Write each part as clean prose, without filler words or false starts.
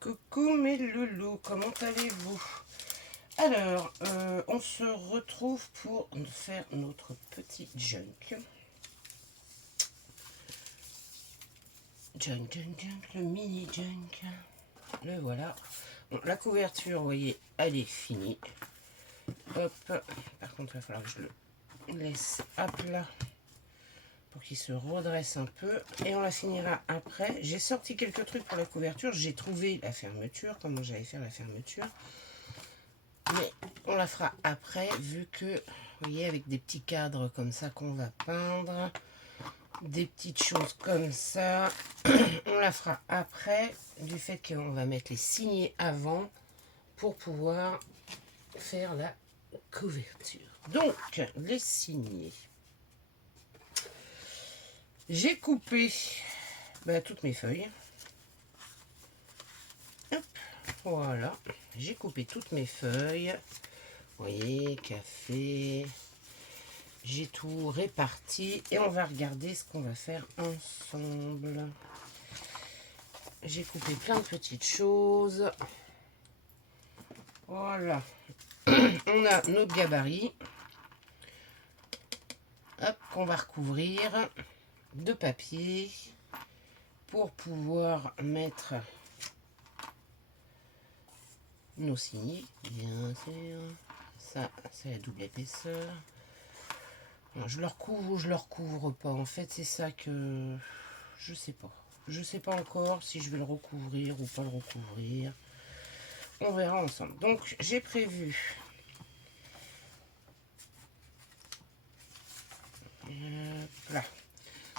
Coucou mes loulous, comment allez-vous? Alors, on se retrouve pour faire notre petit junk. Junk, le mini junk. Le voilà. Bon, la couverture, vous voyez, elle est finie. Hop. Par contre, il va falloir que je le laisse à plat pour qu'il se redresse un peu. Et on la finira après. J'ai sorti quelques trucs pour la couverture. J'ai trouvé la fermeture, comment j'allais faire la fermeture. Mais on la fera après, vu que, vous voyez, avec des petits cadres comme ça qu'on va peindre, des petites choses comme ça, on la fera après, du fait qu'on va mettre les signets avant pour pouvoir faire la couverture. Donc, les signets. J'ai coupé toutes mes feuilles. Hop, voilà, j'ai coupé toutes mes feuilles. Vous voyez, café. J'ai tout réparti et on va regarder ce qu'on va faire ensemble. J'ai coupé plein de petites choses. Voilà. On a nos gabarits. Hop, qu'on va recouvrir de papier pour pouvoir mettre nos signets, bien sûr. Ça, c'est la double épaisseur. Alors, je le recouvre ou je le recouvre pas. En fait, c'est ça que je sais pas. Je sais pas encore si je vais le recouvrir ou pas le recouvrir. On verra ensemble. Donc, j'ai prévu là.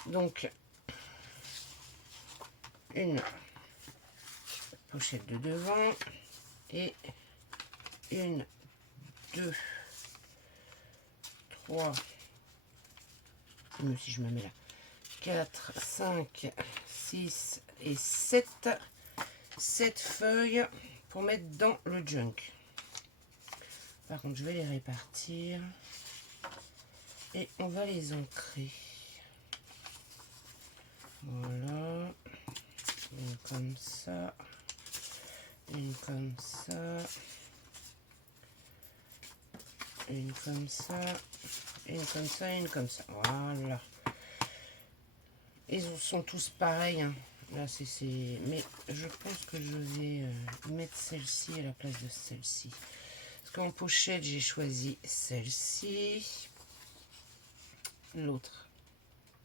Donc, une pochette de devant et une, deux, trois, si je me mets là, 4, 5, 6 et 7. 7 feuilles pour mettre dans le junk. Par contre, je vais les répartir et on va les ancrer. Voilà. Une comme ça. Une comme ça. Une comme ça. Une comme ça et une comme ça. Voilà. Ils sont tous pareils. Hein. Là, c'est... Mais je pense que je vais mettre celle-ci à la place de celle-ci. Parce qu'en pochette, j'ai choisi celle-ci. L'autre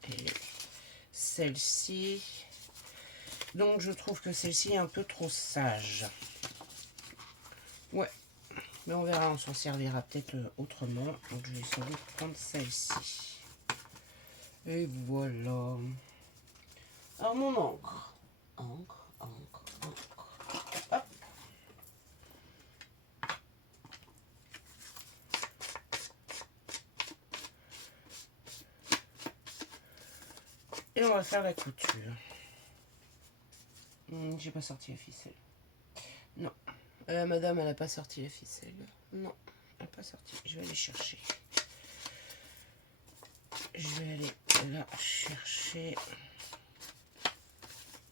et celle-ci. Donc, je trouve que celle-ci est un peu trop sage. Ouais. Mais on verra, on s'en servira peut-être autrement. Donc, je vais sans doute prendre celle-ci. Et voilà. Alors, mon encre. Encre. Hop. Et on va faire la couture. J'ai pas sorti la ficelle. Non. Madame, elle n'a pas sorti la ficelle. Non, elle n'a pas sorti. Je vais aller chercher. Je vais aller la chercher.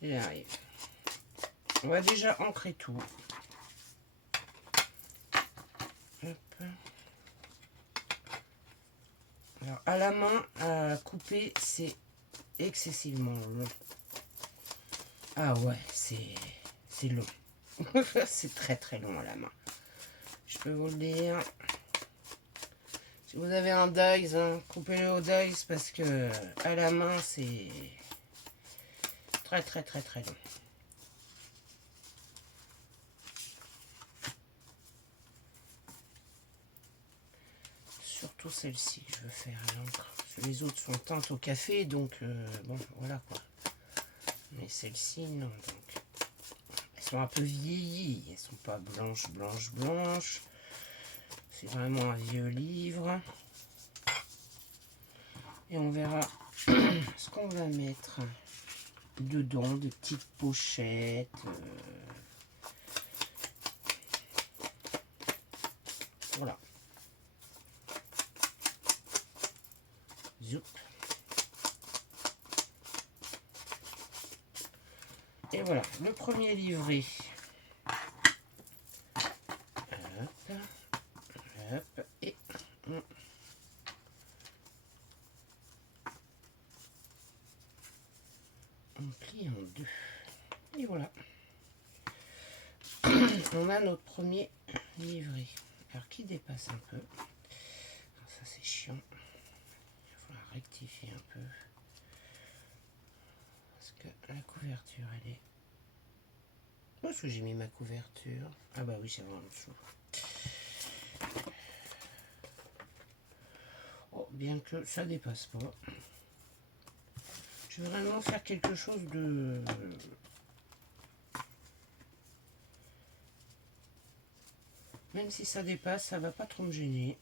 Il arrive. On va déjà ancrer tout. Hop. Alors, à la main, à couper, c'est excessivement long. Ah ouais, c'est long. C'est très très long à la main. Je peux vous le dire. Si vous avez un dies, hein, coupez-le au dies parce que à la main, c'est très très très très long. Surtout celle-ci que je veux faire à l'encre. Les autres sont teintes au café, donc bon, voilà quoi. Mais celle-ci, non. Donc, elles sont un peu vieillies. Elles sont pas blanches. C'est vraiment un vieux livre. Et on verra ce qu'on va mettre dedans, de petites pochettes. Voilà. Zoup. Et voilà, le premier livret. Hop, hop, et on plie en deux. Et voilà. On a notre premier livret. Alors qui dépasse un peu. Alors ça c'est chiant. Il va falloir rectifier un peu. Parce que la couverture elle est... Où est-ce que j'ai mis ma couverture? Ah bah oui, c'est vraiment en dessous. Oh, bien que ça dépasse pas. Je vais vraiment faire quelque chose de... Même si ça dépasse, ça va pas trop me gêner.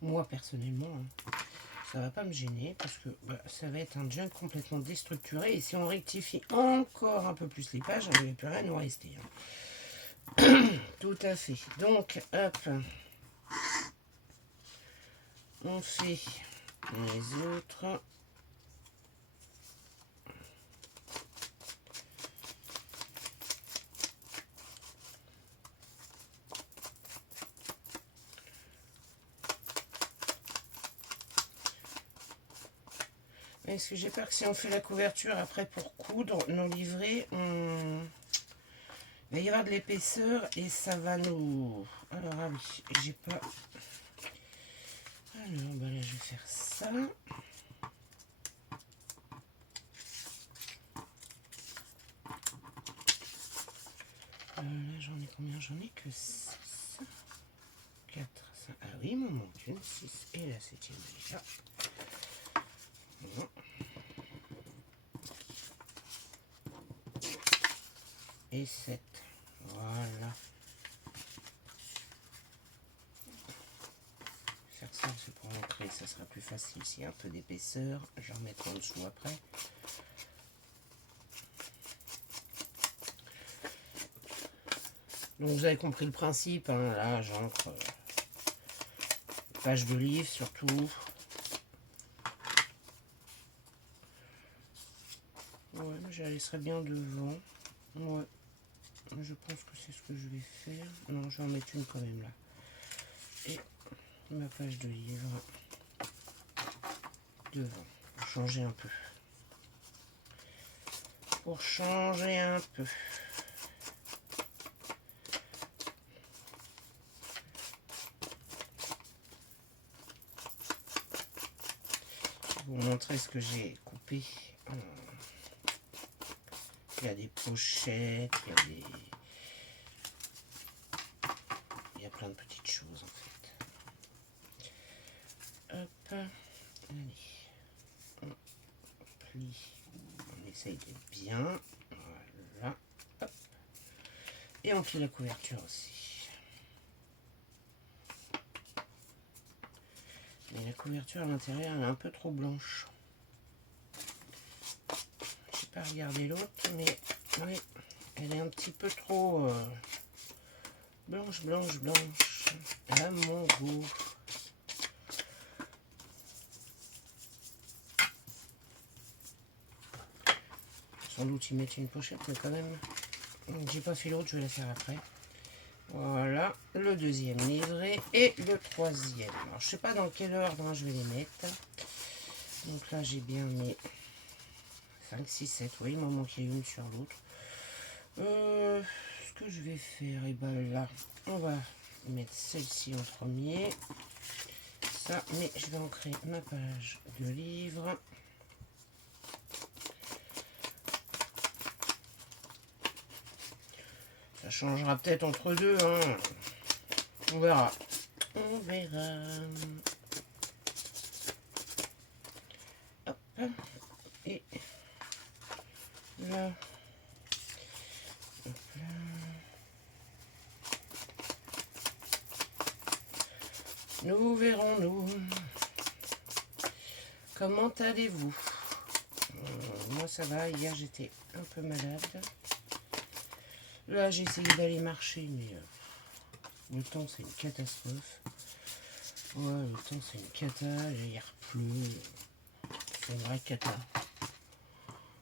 Moi personnellement, hein, ça va pas me gêner parce que bah, ça va être un junk complètement déstructuré. Et si on rectifie encore un peu plus les pages, il n'y va plus rien nous rester. Hein. Tout à fait. Donc, hop. On fait les autres. Est-ce que j'ai peur que si on fait la couverture après pour coudre nos livrets, il va y avoir de l'épaisseur et ça va nous... Alors, ah oui, j'ai pas... Alors, bah là, je vais faire ça. Là, j'en ai combien? J'en ai que 6. 4, 5. Ah oui, il m'en manque une. 6 et la 7e déjà. Bon. Et 7. Voilà. Faire ça, c'est pour montrer, ça sera plus facile s'il y a un peu d'épaisseur. Je vais remettre en dessous après. Donc vous avez compris le principe, hein. Là j'encre page de livre surtout. Ouais, je la laisserai bien devant. Ouais, je pense que c'est ce que je vais faire. Non, je vais en mettre une quand même là. Et ma page de livre devant. Pour changer un peu. Pour changer un peu. Vous montrer ce que j'ai coupé. Il y a des pochettes, il y a plein de petites choses en fait. Hop, allez, on plie, on essaye d'être bien, voilà, hop, et on plie la couverture aussi. Mais la couverture à l'intérieur elle est un peu trop blanche. Je n'ai pas regardé l'autre, mais oui, elle est un petit peu trop blanche, blanche, blanche, à mon goût. Sans doute y mettre une pochette, mais quand même, j'ai pas fait l'autre, je vais la faire après. Voilà, le deuxième livret et le troisième. Alors, je sais pas dans quel ordre je vais les mettre. Donc là, j'ai bien mis 5, 6, 7. Oui, il m'en manquait une sur l'autre. Ce que je vais faire, et ben là, on va mettre celle-ci en premier. Ça, mais je vais ancrer ma page de livre. Ça changera peut-être entre deux, hein. On verra. On verra. Hop. Et là. Hop là. Nous verrons, nous. Comment allez-vous? Moi, ça va. Hier, j'étais un peu malade. Là, j'ai essayé d'aller marcher, mais le temps, c'est une catastrophe. Ouais, le temps, c'est une cata. Hier, pleut. C'est une vraie cata.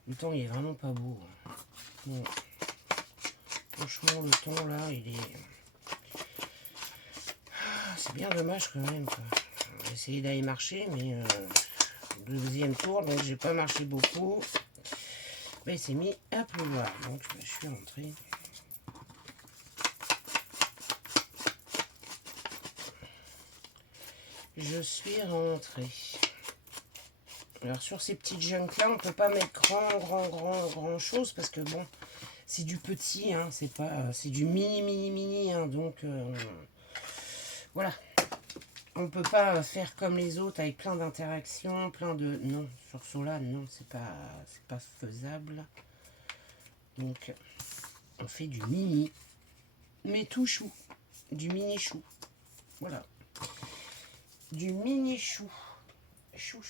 Le temps, il est vraiment pas beau. Bon. Franchement, le temps, là, il est... C'est bien dommage, quand même, quoi. J'ai essayé d'aller marcher, mais... deuxième tour, donc j'ai pas marché beaucoup. Mais il s'est mis à pleuvoir. Donc, je suis rentrée. Je suis rentrée. Alors sur ces petites junks là, on peut pas mettre grand chose parce que bon, c'est du petit, hein, c'est pas, c'est du mini, hein, donc voilà. On peut pas faire comme les autres avec plein d'interactions, plein de non sur cela, non, c'est pas faisable. Donc on fait du mini, mais tout chou, du mini chou, voilà, du mini chou, chou.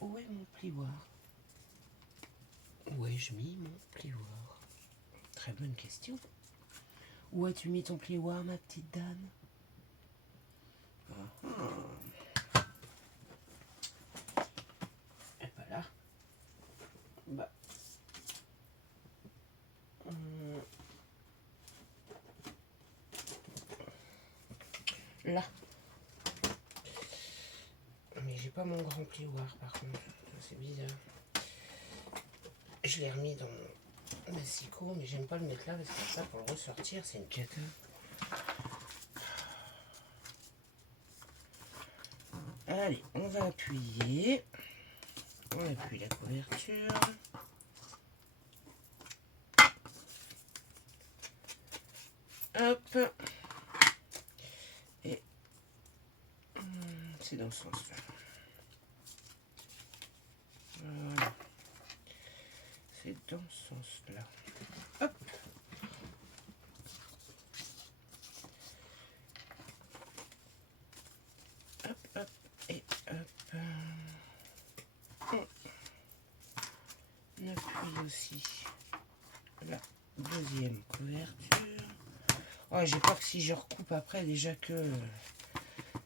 Où est mon plioir? Où ai-je mis mon plioir? Très bonne question. Où as-tu mis ton plioir, ma petite dame? Et pas là. Bah. Là. Mais j'ai pas mon grand plioir par contre. C'est bizarre. Je l'ai remis dans mon massicot, mais j'aime pas le mettre là parce que ça, pour le ressortir, c'est une cata. Allez, on va appuyer. On appuie la couverture. Hop. Et c'est dans ce sens-là. Voilà. C'est dans ce sens-là. Hop. Hop et hop. On appuie aussi la deuxième couverture. Oh, j'ai peur que si je recoupe après, déjà que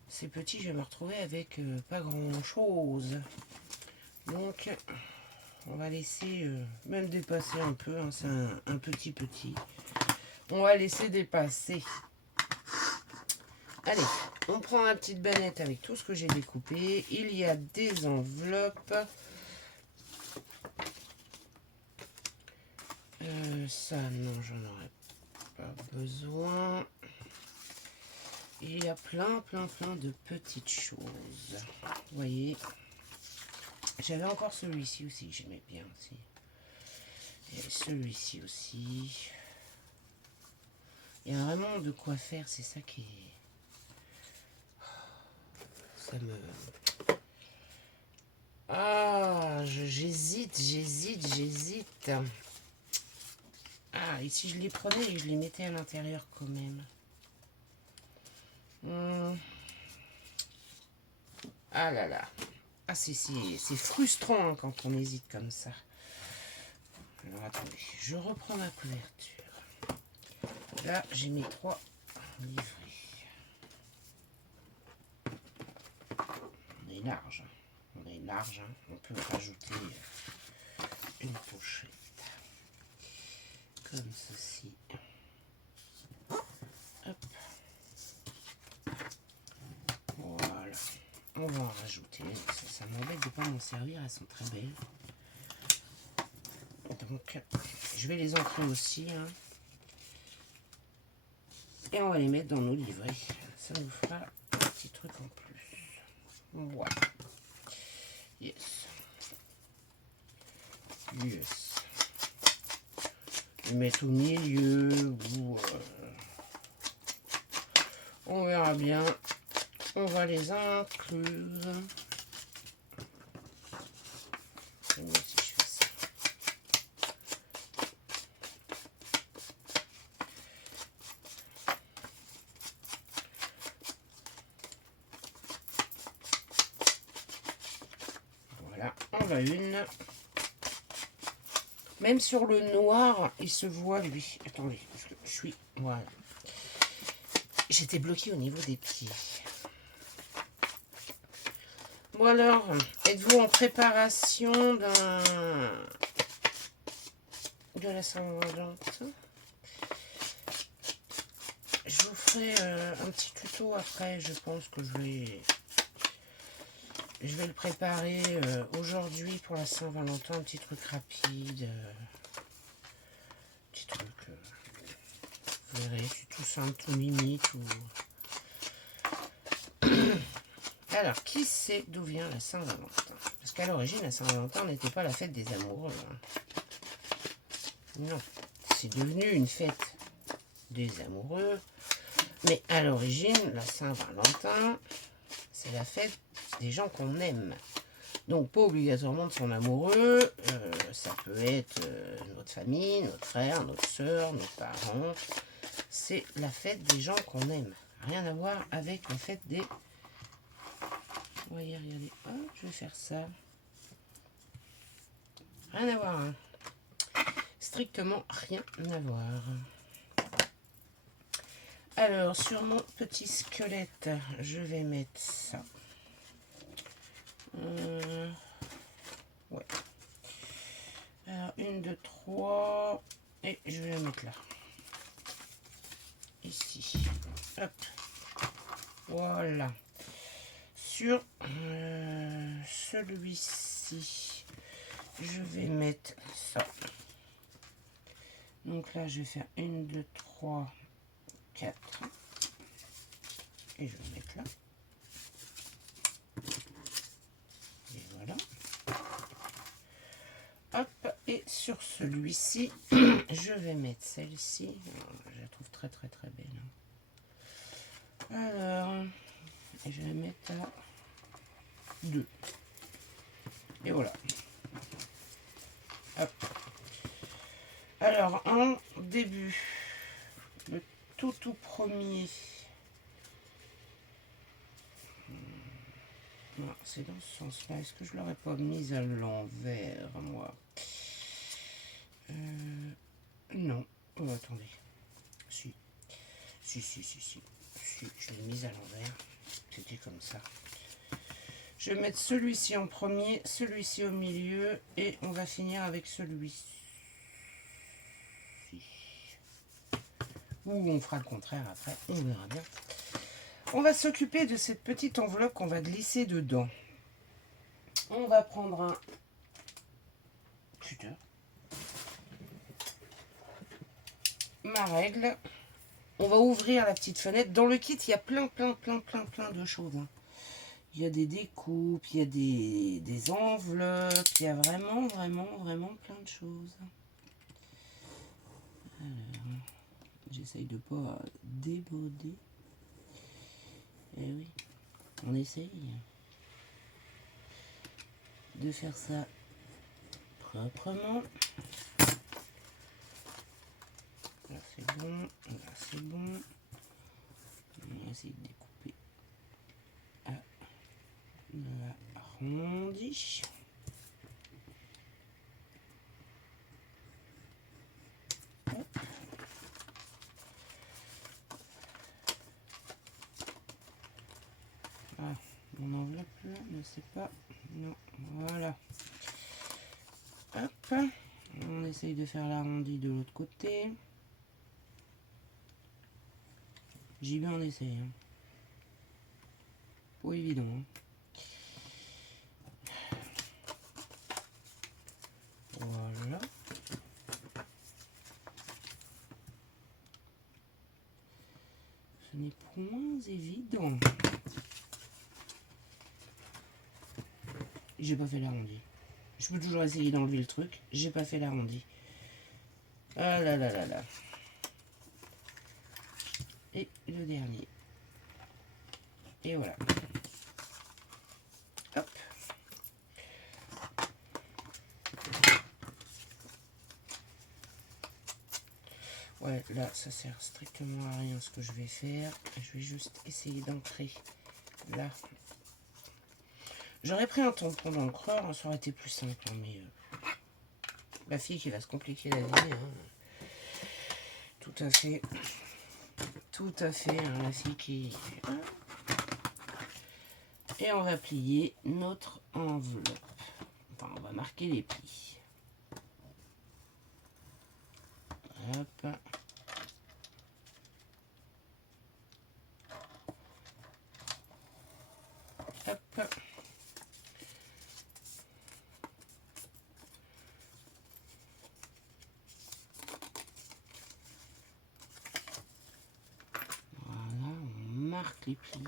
c'est petit, je vais me retrouver avec pas grand chose. Donc on va laisser même dépasser un peu, hein, c'est un petit. On va laisser dépasser. Allez, on prend la petite bannette avec tout ce que j'ai découpé. Il y a des enveloppes. Ça, non, j'en aurais pas besoin. Il y a plein de petites choses. Vous voyez, j'avais encore celui-ci aussi que j'aimais bien aussi. Et celui-ci aussi. Il y a vraiment de quoi faire, c'est ça qui est... Ça me... Ah, j'hésite. Ah, et si je les prenais et que je les mettais à l'intérieur quand même. Ah là là. Ah, c'est frustrant hein, quand on hésite comme ça. Alors attendez, je reprends ma couverture. Là, j'ai mes 3 livrets. On est large. Hein. On peut rajouter une pochette. Comme ceci. Hop. Voilà. On va en rajouter. Ça m'embête de ne pas m'en servir. Elles sont très belles. Donc, je vais les ancrer aussi. Hein. Et on va les mettre dans nos livrets. Ça nous fera un petit truc en plus. Voilà. Yes. Les mettre au milieu. On verra bien. On va les inclure. C'est mieux si je fais ça. Voilà, on va une. Même sur le noir, il se voit lui. Attendez, parce que je suis... Voilà. J'étais bloquée au niveau des pieds. Bon alors, êtes-vous en préparation de la Saint-Valentin? Je vous ferai un petit tuto après. Je pense que je vais le préparer aujourd'hui pour la Saint-Valentin. Un petit truc rapide. Petit truc. Vous verrez, c'est tout simple, tout mimi, tout. Alors, qui sait d'où vient la Saint-Valentin? Parce qu'à l'origine, la Saint-Valentin n'était pas la fête des amoureux. Hein. Non, c'est devenu une fête des amoureux. Mais à l'origine, la Saint-Valentin, c'est la fête des gens qu'on aime. Donc, pas obligatoirement de son amoureux. Ça peut être notre famille, notre frère, notre soeur, nos parents. C'est la fête des gens qu'on aime. Rien à voir avec la fête des... Voyez, regardez. Oh, je vais faire ça. Rien à voir. Hein. Strictement rien à voir. Alors, sur mon petit squelette, je vais mettre ça. Ouais. Alors, 1, 2, 3. Et je vais la mettre là. Ici. Hop. Voilà. Sur celui-ci, je vais mettre ça. Donc là, je vais faire 1, 2, 3, 4. Et je vais mettre là. Et voilà. Hop. Et sur celui-ci, je vais mettre celle-ci. Je la trouve très très très belle. Alors, et je vais mettre à 2. Et voilà. Hop. Alors, en début, le tout premier. Non, c'est dans ce sens-là. Est-ce que je l'aurais pas mise à l'envers, moi? Non. Oh, attendez. Si, je l'ai mise à l'envers. C'était comme ça. Je vais mettre celui-ci en premier, celui-ci au milieu, et on va finir avec celui-ci. Ou on fera le contraire après, on verra bien. On va s'occuper de cette petite enveloppe qu'on va glisser dedans. On va prendre un cutter. Ma règle. On va ouvrir la petite fenêtre. Dans le kit, il y a plein de choses. Hein. Il y a des découpes, il y a des enveloppes, il y a vraiment plein de choses. Alors, j'essaye de pas déborder. Eh oui, on essaye de faire ça proprement. Là c'est bon, là c'est bon. On va essayer de découper à l'arrondi. Ah, mon enveloppe là ne sait pas. Non, voilà. Hop, on essaye de faire l'arrondi de l'autre côté. J'y vais en essaye. Hein. Pas évident. Hein. Voilà. Ce n'est point évident. J'ai pas fait l'arrondi. Je peux toujours essayer d'enlever le truc. J'ai pas fait l'arrondi. Ah là là là là. Et le dernier. Et voilà. Hop. Ouais, là, ça sert strictement à rien ce que je vais faire. Je vais juste essayer d'ancrer là. J'aurais pris un tampon d'encreur, ça aurait été plus simple, mais la fille qui va se compliquer la vie. Hein. Tout à fait. Tout à fait, hein, la fille qui... Et on va plier notre enveloppe. Enfin, on va marquer les plis. Hop. Hop. Voilà, on marque les plis.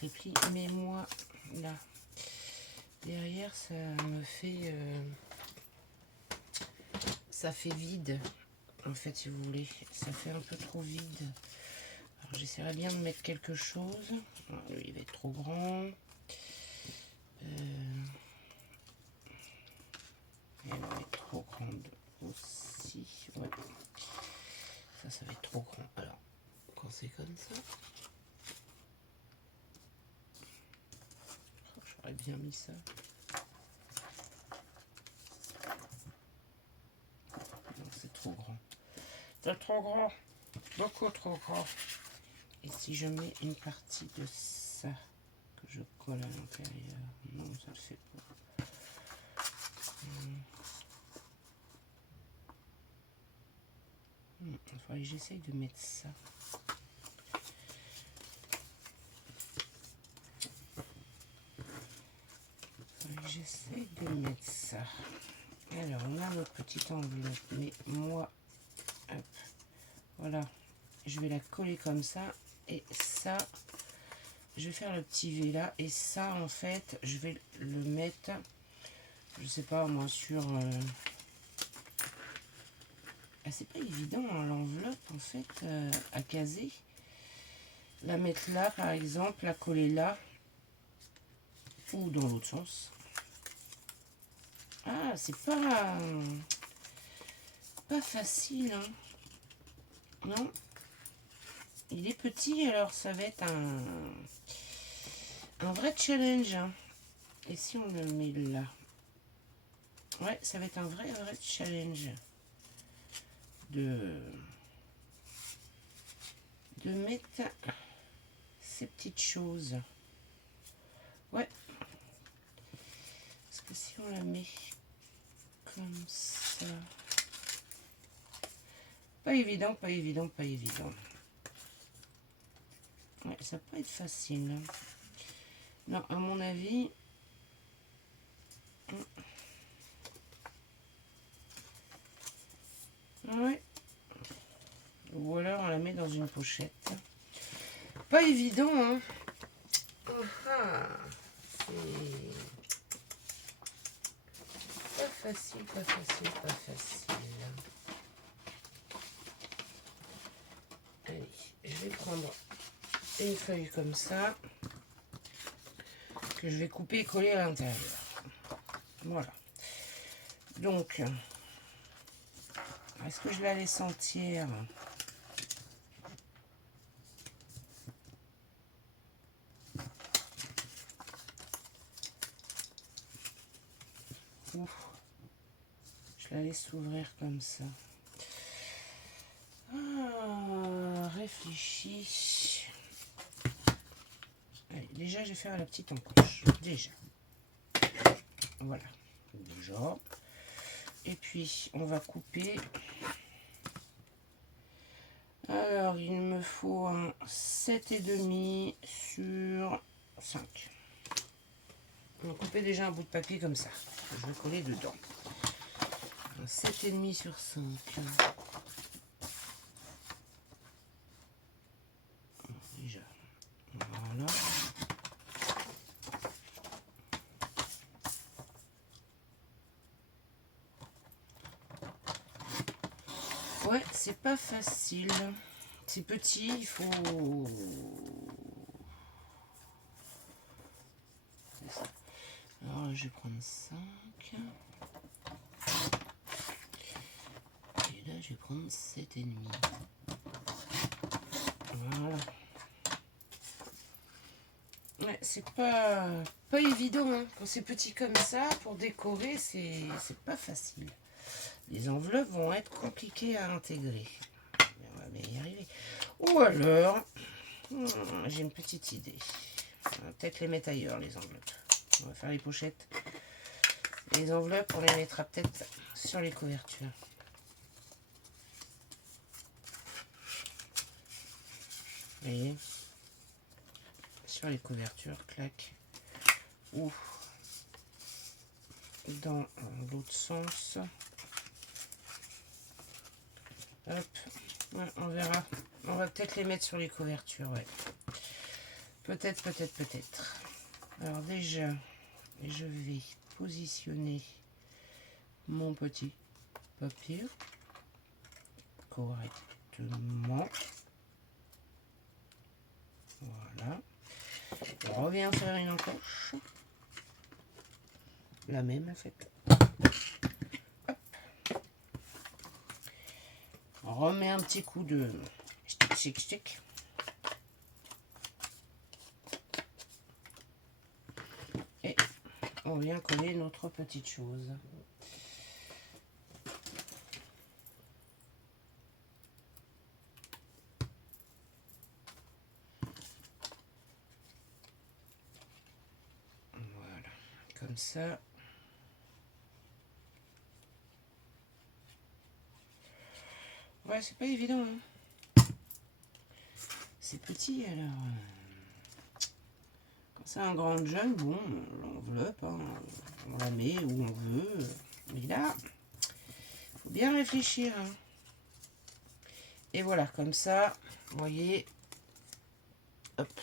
Les plis, mais moi là derrière ça me fait ça fait vide en fait, si vous voulez, ça fait un peu trop vide. Alors j'essaierai bien de mettre quelque chose. Alors, lui, il va être trop grand, elle va être trop grande aussi, ouais. Ça va être trop grand. Alors quand c'est comme ça, j'aurais bien mis ça. Non, c'est trop grand. C'est trop grand. Beaucoup trop grand. Et si je mets une partie de ça que je colle à l'intérieur? Non, ça le fait pas. Il faudrait que j'essaye de mettre ça. J'essaie de mettre ça. Alors, on a notre petite enveloppe. Mais moi, hop, voilà. Je vais la coller comme ça. Et ça, je vais faire le petit V là. Et ça, en fait, je vais le mettre, je sais pas moi, sur... Ah, c'est pas évident, hein, l'enveloppe, en fait, à caser. La mettre là, par exemple, la coller là. Ou dans l'autre sens. Ah, c'est pas facile, hein. Non, il est petit, alors ça va être un vrai challenge, hein. Et si on le met là? Ouais, ça va être un vrai challenge de mettre ces petites choses. Ouais, parce que si on la met comme ça, pas évident, pas évident, pas évident. Ouais, ça va pas être facile. Non, à mon avis. Ouais. Ou alors on la met dans une pochette. Pas évident, hein. C'est pas facile, pas facile, pas facile. Allez, je vais prendre une feuille comme ça, que je vais couper et coller à l'intérieur. Voilà. Donc, est-ce que je la laisse entière? Ouf. Je la laisse s'ouvrir comme ça. Ah, réfléchis. Allez, déjà, je vais faire la petite encoche. Déjà. Voilà. Déjà. Et puis, on va couper. Alors, il me faut un 7,5 sur 5. On va couper déjà un bout de papier comme ça. Je vais coller dedans. Un 7,5 sur 5. Déjà. Voilà. Ouais, c'est pas facile. C'est petit, il faut... Alors, je vais prendre 5. Et là, je vais prendre 7,5. Voilà. Ouais, c'est pas évident, hein. Quand c'est petit comme ça, pour décorer, c'est pas facile. les enveloppes vont être compliquées à intégrer. Mais on va bien y arriver. Ou alors, j'ai une petite idée. On va peut-être les mettre ailleurs, les enveloppes. On va faire les pochettes. Les enveloppes, on les mettra peut-être sur les couvertures. Vous voyez, sur les couvertures, clac. Ou dans l'autre sens. Hop, ouais, on verra. On va peut-être les mettre sur les couvertures, ouais. Peut-être. Alors déjà, je vais positionner mon petit papier correctement. Voilà. On revient faire une encoche. La même en fait. Hop. On remet un petit coup de stick. Et on vient coller notre petite chose. Voilà, comme ça. Ouais, c'est pas évident, hein. C'est petit, alors... Quand c'est un grand jeune, bon, l'enveloppe, hein, on la met où on veut. Mais là, il faut bien réfléchir, hein. Et voilà, comme ça, vous voyez. Hop.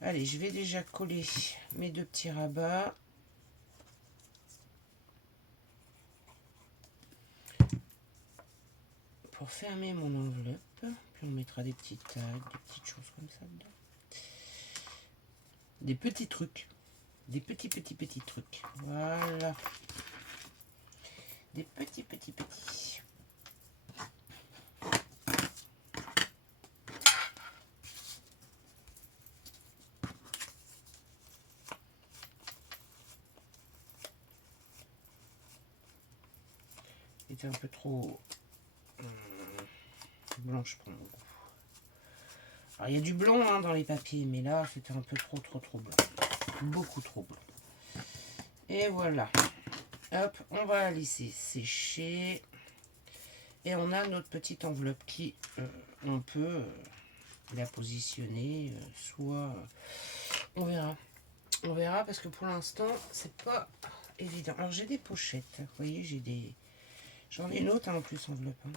Allez, je vais déjà coller mes deux petits rabats. Pour fermer mon enveloppe. Puis on mettra des petits tags, des petites choses comme ça dedans. Des petits trucs. Des petits trucs. Voilà. Des petits. C'était un peu trop blanche pour mon goût. Alors il y a du blanc hein, dans les papiers, mais là c'était un peu trop blanc. Beaucoup trop blanc. Et voilà. Hop, on va la laisser sécher. Et on a notre petite enveloppe qui, on peut la positionner, soit... on verra. On verra parce que pour l'instant, c'est pas évident. Alors j'ai des pochettes. Vous voyez, j'ai des... J'en ai une autre hein, en plus enveloppe. Hein.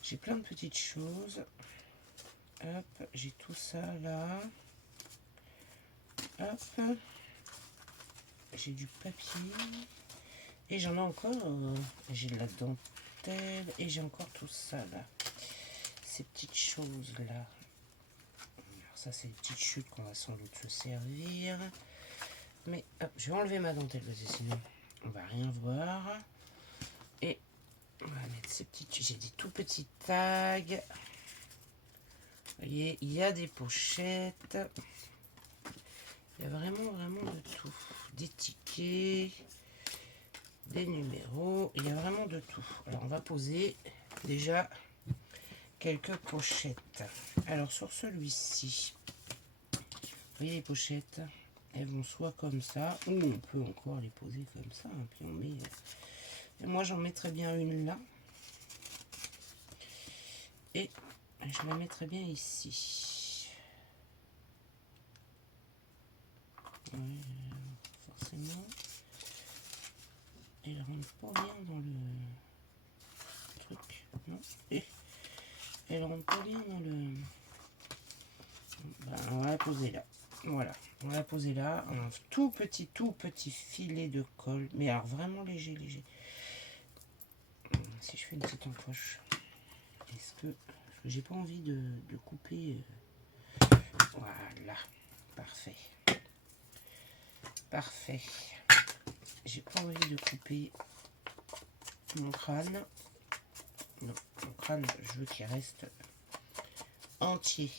J'ai plein de petites choses. Hop, j'ai tout ça là. Hop. J'ai du papier. Et j'en ai encore. J'ai de la dentelle. Et j'ai encore tout ça là. Ces petites choses là. Alors ça, c'est des petites chutes qu'on va sans doute se servir. Mais hop, je vais enlever ma dentelle parce que sinon on va rien voir. Et on va mettre ces petites... J'ai des tout petits tags. Vous voyez, il y a des pochettes. Il y a vraiment de tout. Des tickets, des numéros. Il y a vraiment de tout. Alors on va poser déjà quelques pochettes. Alors sur celui-ci, vous voyez les pochettes, elles vont soit comme ça, ou on peut encore les poser comme ça. Hein, puis on met... Et moi j'en mettrais bien une là. Et je la mettrais bien ici. Ouais, forcément. Elle rentre pas bien dans le truc. Non. Et elle rentre pas bien dans le... Ben, on va la poser là. Voilà. On va la poser là. Un tout petit filet de colle. Mais alors vraiment léger. Si je fais une petite encoche. Est-ce que... Parce que j'ai pas envie de couper... Voilà. Parfait. J'ai pas envie de couper mon crâne. Non, mon crâne, je veux qu'il reste entier.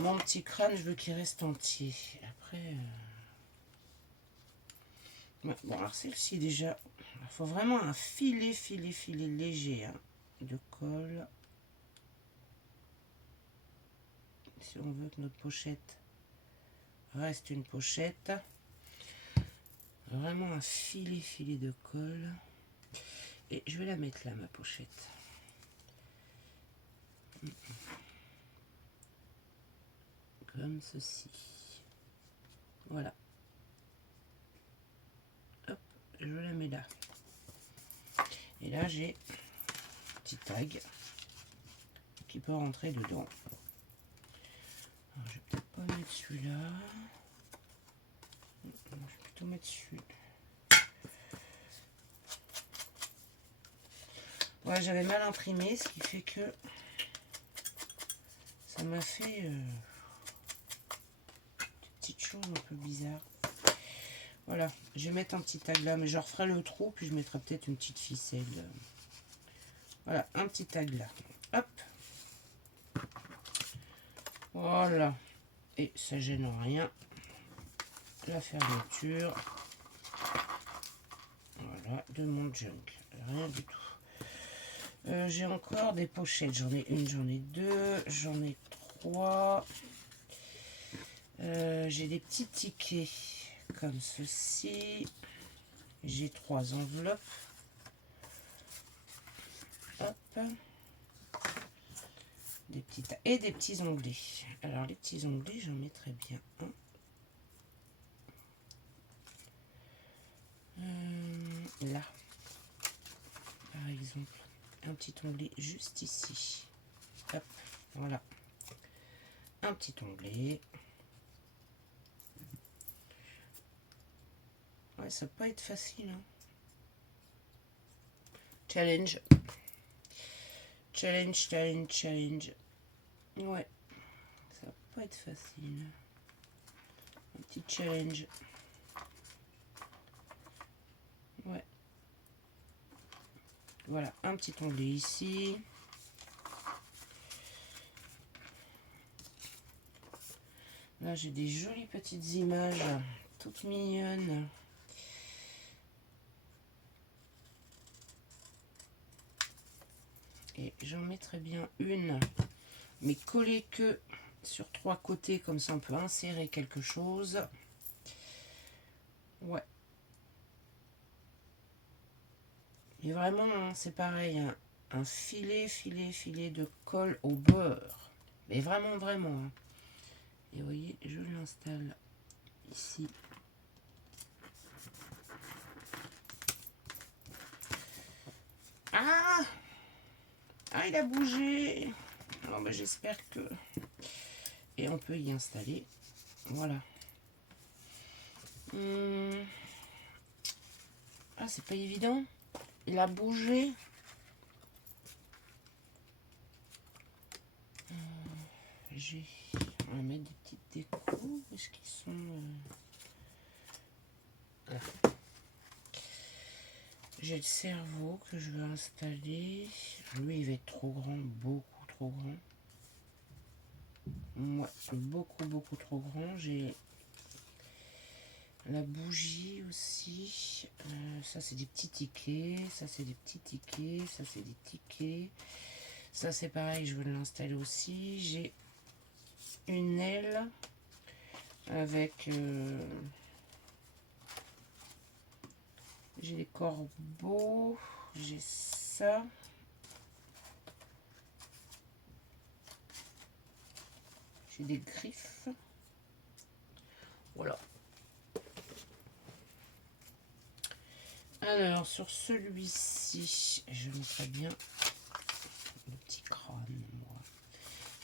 Mon petit crâne, je veux qu'il reste entier. Après, Ouais, bon, alors celle-ci déjà, il faut vraiment un filet léger hein, de colle. Si on veut que notre pochette reste une pochette. Vraiment un filet de colle. Et je vais la mettre là, ma pochette. Comme ceci. Voilà. Hop, je la mets là. Et là, j'ai un petit tag qui peut rentrer dedans. Alors, je vais peut-être pas mettre celui-là. Je vais plutôt mettre celui-là. Ouais, j'avais mal imprimé, ce qui fait que ça m'a fait des petites choses un peu bizarres. Voilà, je vais mettre un petit tag là, mais je referai le trou, puis je mettrai peut-être une petite ficelle. Voilà, un petit tag là. Hop. Voilà. Et ça gêne rien. La fermeture. Voilà, de mon junk. Rien du tout. J'ai encore des pochettes. J'en ai une, j'en ai deux, j'en ai trois. J'ai des petits tickets comme ceci. J'ai 3 enveloppes. Hop. Des petites et des petits onglets. Alors les petits onglets, j'en mettrai bien un. Là, par exemple, un petit onglet juste ici. Hop, voilà. Un petit onglet. Ouais, ça va pas être facile. Hein. Challenge. Challenge, challenge, challenge. Ouais, ça va pas être facile. Un petit challenge. Ouais. Voilà, un petit onglet ici. Là, j'ai des jolies petites images, toutes mignonnes. Et j'en mettrai bien une, mais collée que sur 3 côtés, comme ça on peut insérer quelque chose. Ouais. Et vraiment, hein, c'est pareil, un filet de colle au beurre. Mais vraiment, vraiment. Hein. Et vous voyez, je l'installe ici. Ah! Ah, il a bougé. Alors, ben, j'espère que... Et on peut y installer. Voilà. Ah, c'est pas évident. Il a bougé. On va mettre des petites décos. Est-ce qu'ils sont... Là. J'ai le cerveau que je vais installer. Lui, il va être trop grand, beaucoup trop grand. Ouais, beaucoup trop grand. J'ai la bougie aussi. Ça, c'est des petits tickets. Ça, c'est des petits tickets. Ça, c'est des tickets. Ça, c'est pareil, je vais l'installer aussi. J'ai une aile avec... j'ai des corbeaux. J'ai ça. J'ai des griffes. Voilà. Alors, sur celui-ci, je mettrai bien le petit crâne, moi.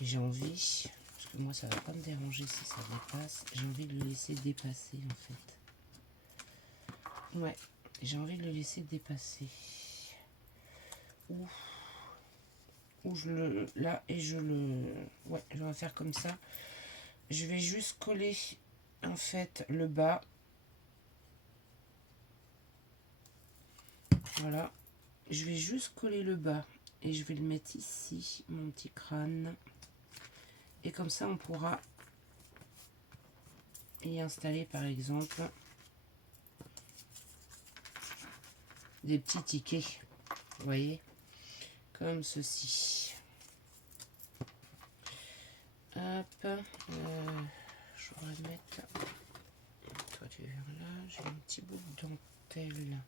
Et j'ai envie, parce que moi, ça va pas me déranger si ça dépasse, j'ai envie de le laisser dépasser, en fait. Ouais, j'ai envie de le laisser dépasser. Ou je le... Là, et je le... Ouais, je vais faire comme ça. Je vais juste coller, en fait, le bas. Voilà. Je vais juste coller le bas. Et je vais le mettre ici, mon petit crâne. Et comme ça, on pourra y installer, par exemple, des petits tickets, vous voyez, comme ceci. Hop, je voudrais mettre, toi tu verras là, j'ai un petit bout de dentelle,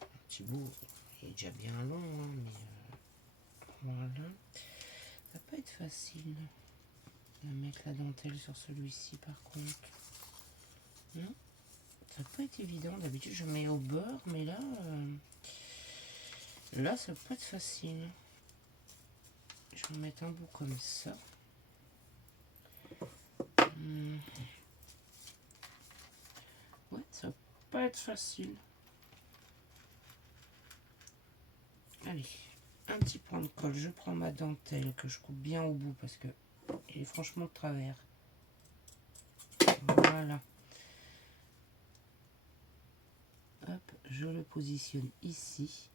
un petit bout, il est déjà bien long, hein, mais voilà, ça va pas être facile de mettre la dentelle sur celui-ci par contre, non, ça va pas être évident, d'habitude je mets au beurre, mais là, là ça va pas être facile, je vais mettre un bout comme ça. Ouais, ça va pas être facile. Allez, un petit point de colle. Je prends ma dentelle que je coupe bien au bout parce que il est franchement de travers. Voilà. Hop, je le positionne ici.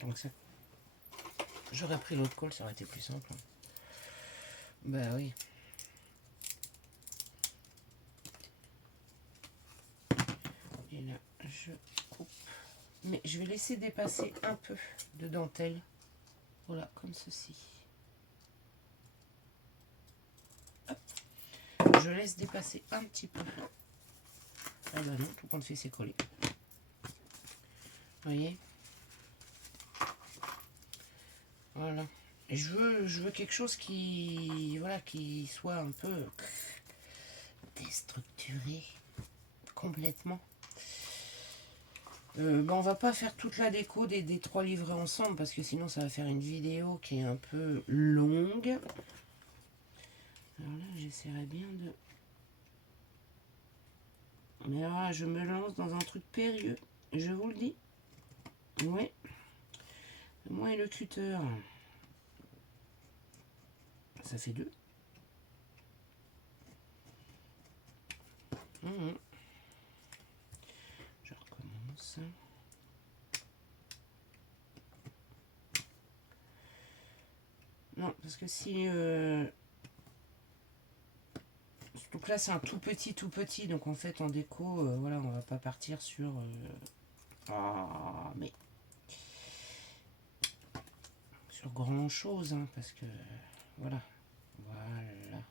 Donc ça, j'aurais pris l'autre colle, ça aurait été plus simple. Bah oui. Et là, je coupe. Mais je vais laisser dépasser un peu de dentelle. Voilà, comme ceci. Hop. Je laisse dépasser un petit peu. Ah bah non, tout compte fait, c'est collé. Vous voyez? Voilà. Et je veux quelque chose qui, voilà, qui soit un peu déstructuré complètement. On va pas faire toute la déco des 3 livrets ensemble parce que sinon ça va faire une vidéo qui est un peu longue. Alors là, j'essaierai bien de... Mais là, je me lance dans un truc périlleux, je vous le dis. Oui. Moi et le cutter. Ça fait 2. Je recommence. Non, parce que si... Donc là, c'est un tout petit. Donc en fait, en déco, voilà, on va pas partir sur... mais... Sur grand chose, hein, parce que... Voilà. Voilà.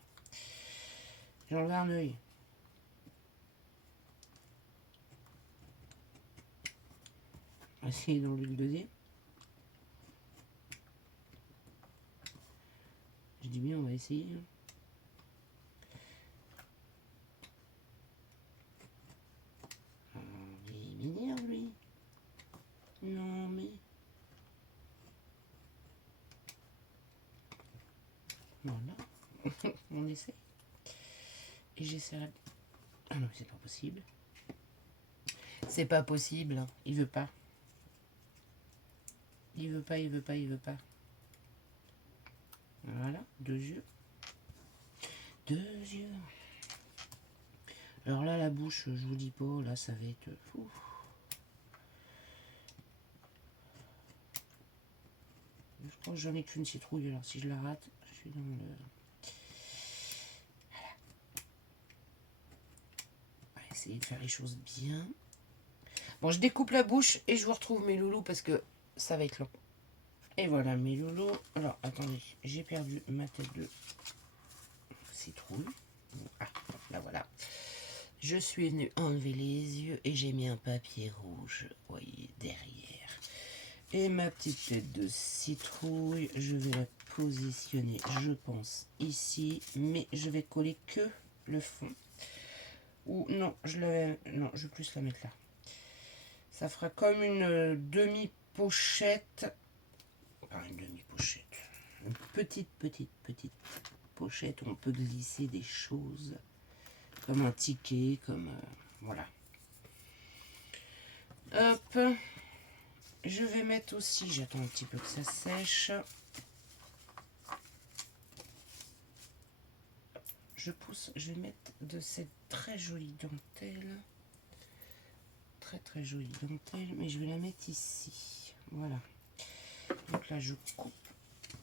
J'ai enlevé un œil. Essayer d'enlever le deuxième. Je dis bien, on va essayer. Il m'énerve, lui. Non, mais... Voilà. On essaie. Et j'essaierai... Ah non, c'est pas possible. C'est pas possible. Hein. Il veut pas. Il veut pas, il veut pas, il veut pas. Voilà, 2 yeux. 2 yeux. Alors là, la bouche, je vous dis pas, là, ça va être fou. Je crois que j'en ai qu'une citrouille, alors si je la rate, je suis dans le... Voilà. On va essayer de faire les choses bien. Bon, je découpe la bouche et je vous retrouve mes loulous parce que ça va être long. Et voilà mes loulous. Alors, attendez, j'ai perdu ma tête de citrouille. Ah, là voilà. Je suis venue enlever les yeux et j'ai mis un papier rouge, vous voyez, derrière. Et ma petite tête de citrouille, je vais la positionner, je pense, ici. Mais je vais coller que le fond. Ou non, je vais plus la mettre là. Ça fera comme une demi-pochette. Pas une demi-pochette. Une petite pochette où on peut glisser des choses. Comme un ticket, comme... voilà. Hop. Je vais mettre aussi, j'attends un petit peu que ça sèche. Je pousse, je vais mettre de cette très jolie dentelle. Très jolie dentelle, mais je vais la mettre ici. Voilà. Donc là, je coupe.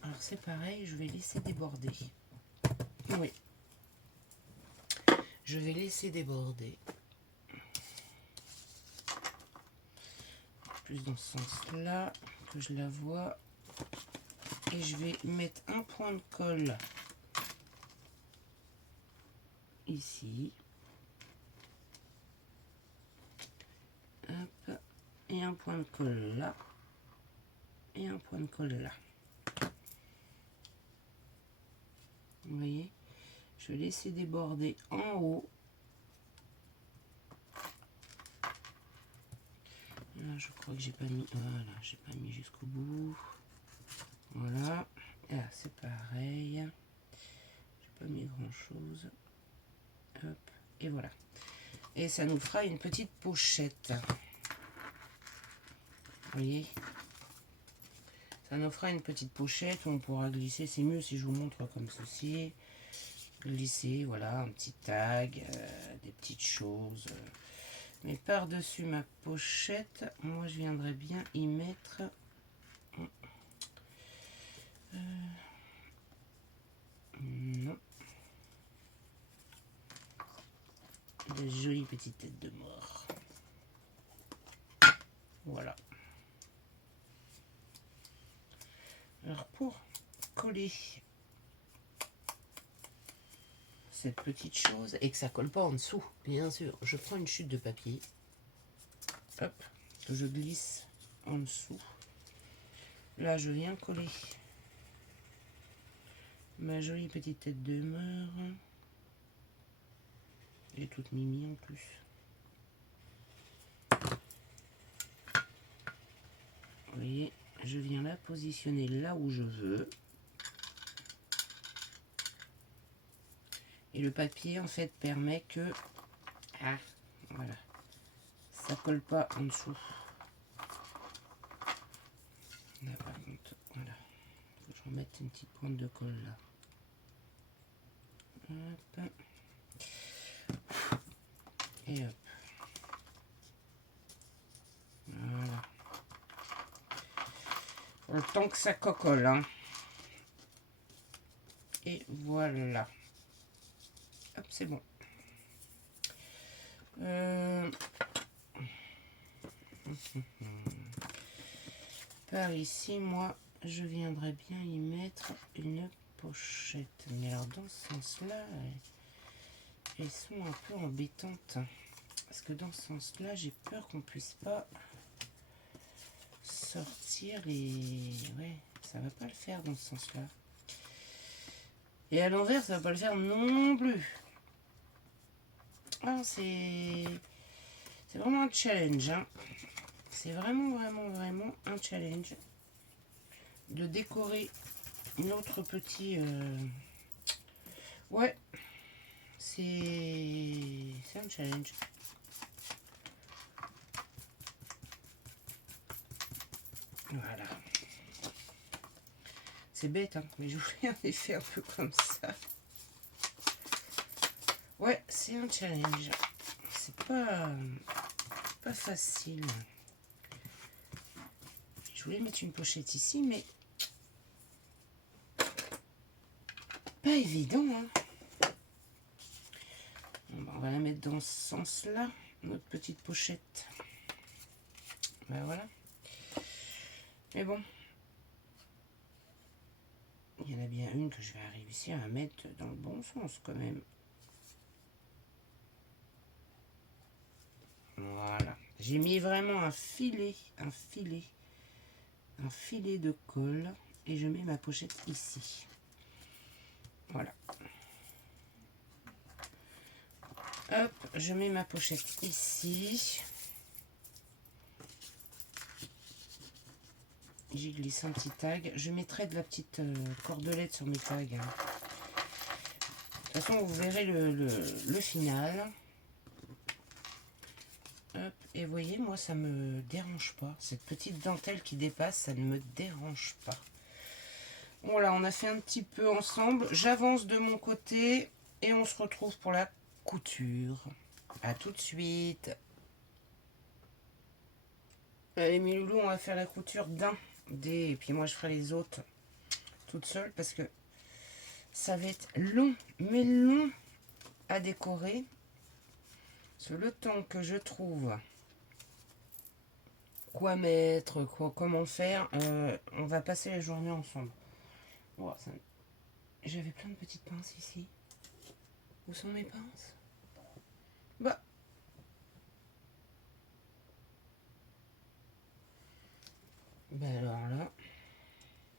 Alors c'est pareil, je vais laisser déborder. Oui. Je vais laisser déborder. Plus dans ce sens-là, que je la vois. Et je vais mettre un point de colle ici. Hop. Et un point de colle là. Et un point de colle là. Vous voyez, je vais laisser déborder en haut. Là, je crois que j'ai pas mis. Voilà, j'ai pas mis jusqu'au bout. Voilà. Et là, c'est pareil. J'ai pas mis grand chose. Hop. Et voilà. Et ça nous fera une petite pochette. Vous voyez, ça nous fera une petite pochette où on pourra glisser. C'est mieux si je vous montre comme ceci. Glisser, voilà, un petit tag, des petites choses. Mais par-dessus ma pochette, moi je viendrais bien y mettre non, de jolies petites têtes de mort. Voilà. Alors pour coller cette petite chose et que ça colle pas en dessous, bien sûr, je prends une chute de papier, hop, que je glisse en dessous. Là, je viens coller ma jolie petite tête de mort. Elle est toute mimi en plus. Vous voyez, je viens la positionner là où je veux. Et le papier, en fait, permet que... Ah, voilà. Ça colle pas en dessous. Là, par contre, voilà. Faut que je remette une petite pointe de colle là. Hop. Et hop. Voilà. Le temps que ça colle, hein. Et voilà. Hop, c'est bon. Par ici, moi, je viendrais bien y mettre une pochette. Mais alors, dans ce sens-là, elles sont un peu embêtantes. Parce que dans ce sens-là, j'ai peur qu'on puisse pas sortir les... Ouais, ça va pas le faire dans ce sens-là. Et à l'envers, ça va pas le faire non plus. Ah, c'est vraiment un challenge, hein. C'est vraiment un challenge de décorer notre petit... Ouais, c'est un challenge. Voilà. C'est bête, hein, mais je voulais un effet un peu comme ça. Ouais, c'est un challenge. C'est pas facile. Je voulais mettre une pochette ici, mais pas évident, hein. Bon, bah, on va la mettre dans ce sens-là, notre petite pochette. Ben voilà. Mais bon, il y en a bien une que je vais réussir à mettre dans le bon sens quand même. Voilà. J'ai mis vraiment un filet de colle et je mets ma pochette ici. Voilà. Hop, je mets ma pochette ici. J'y glisse un petit tag. Je mettrai de la petite cordelette sur mes tags. De toute façon, vous verrez le final. Hop, et vous voyez, moi, ça me dérange pas. Cette petite dentelle qui dépasse, ça ne me dérange pas. Voilà, on a fait un petit peu ensemble. J'avance de mon côté et on se retrouve pour la couture. À tout de suite. Allez, mes loulous, on va faire la couture d'un des... Et puis moi, je ferai les autres toute seule parce que Ça va être long, mais long à décorer. Parce que le temps que je trouve quoi mettre, comment faire, on va passer la journée ensemble. Oh, j'avais plein de petites pinces ici. Où sont mes pinces? Bah. Ben alors là,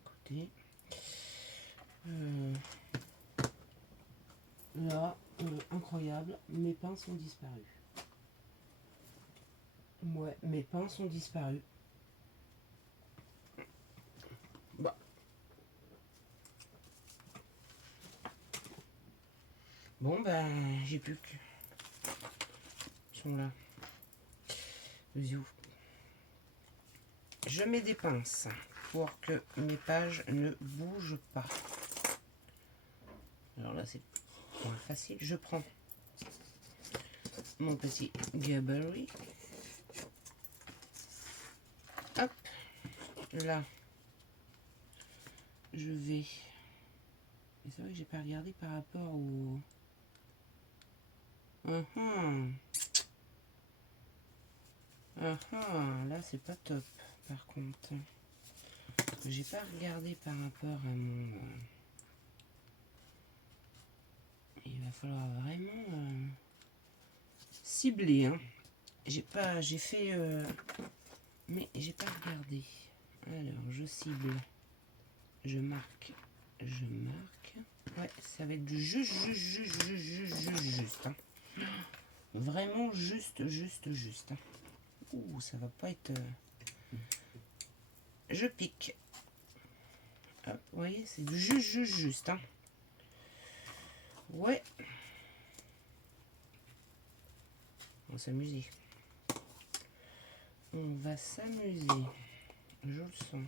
écoutez, là, incroyable, mes pinces ont disparu. Ouais, mes pinces ont disparu. Bah. Bon, ben, j'ai plus que... Ils sont là. Je mets des pinces pour que mes pages ne bougent pas. Alors là, c'est facile. Je prends mon petit Gaberry. Hop. Là, je vais... Et c'est vrai que j'ai pas regardé par rapport au... Là, c'est pas top, par contre. J'ai pas regardé par rapport à mon... Il va falloir vraiment cibler, hein. J'ai fait... mais j'ai pas regardé. Alors, je cible. Je marque. Je marque. Ouais, ça va être du juste, hein. Vraiment juste. Hein. Ouh, ça va pas être... Je pique. Hop, vous voyez, c'est du juste. Hein. Ouais. On va s'amuser. On va s'amuser. Je le sens.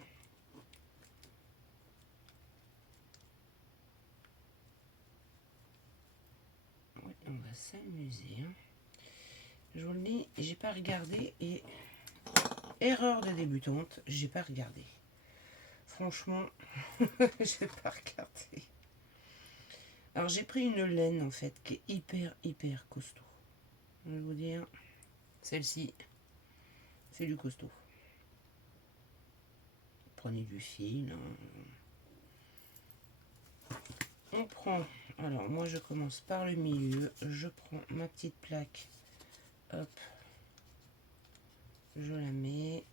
Ouais, on va s'amuser. Hein. Je vous le dis, j'ai pas regardé et... Erreur de débutante, j'ai pas regardé. Franchement, j'ai pas regardé. Alors j'ai pris une laine en fait qui est hyper costaud. Je vais vous dire, celle-ci, c'est du costaud. Prenez du fil. Hein. On prend, alors moi je commence par le milieu, je prends ma petite plaque, hop, je la mets,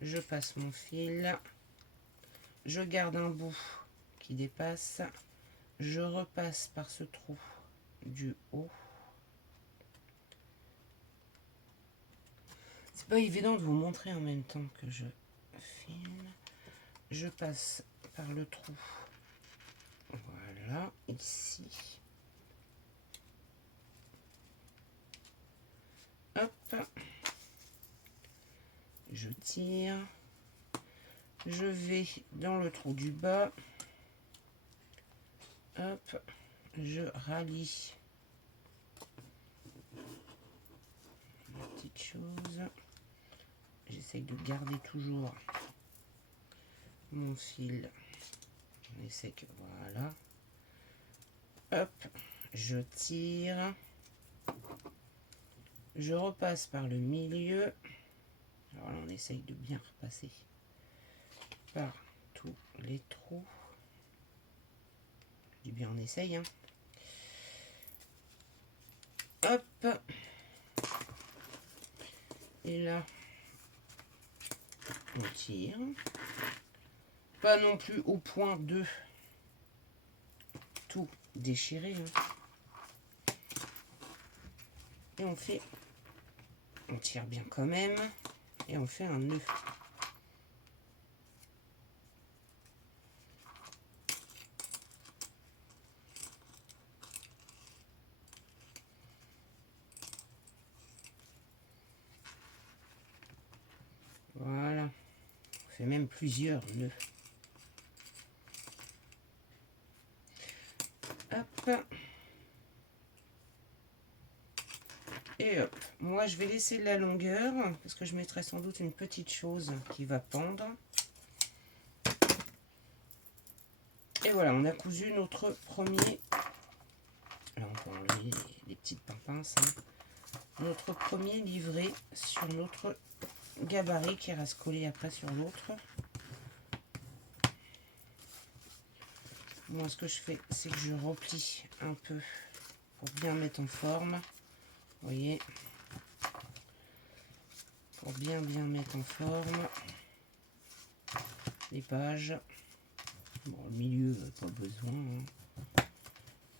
je passe mon fil, je garde un bout qui dépasse, je repasse par ce trou du haut. C'est pas évident de vous montrer en même temps que je filme. Je passe par le trou. Voilà, ici. Hop. Je tire. Je vais dans le trou du bas. Hop. Je rallie. Une petite chose. J'essaye de garder toujours mon fil. On essaie que voilà. Hop. Je tire. Je repasse par le milieu. Alors là, on essaye de bien repasser par tous les trous. Je dis bien on essaye. Hein. Hop. Et là, on tire. Pas non plus au point de tout déchirer. Hein. Et on tire bien quand même. Et on fait un nœud. Voilà. On fait même plusieurs nœuds. Hop. Et hop. Moi, je vais laisser de la longueur parce que je mettrai sans doute une petite chose qui va pendre. Et voilà, on a cousu notre premier. Là, on peut enlever les petites pinces. Hein. Notre premier livret sur notre gabarit qui ira se coller après sur l'autre. Moi, ce que je fais, c'est que je replie un peu pour bien mettre en forme. Vous voyez, pour bien mettre en forme les pages. Bon, le milieu, pas besoin. Hein.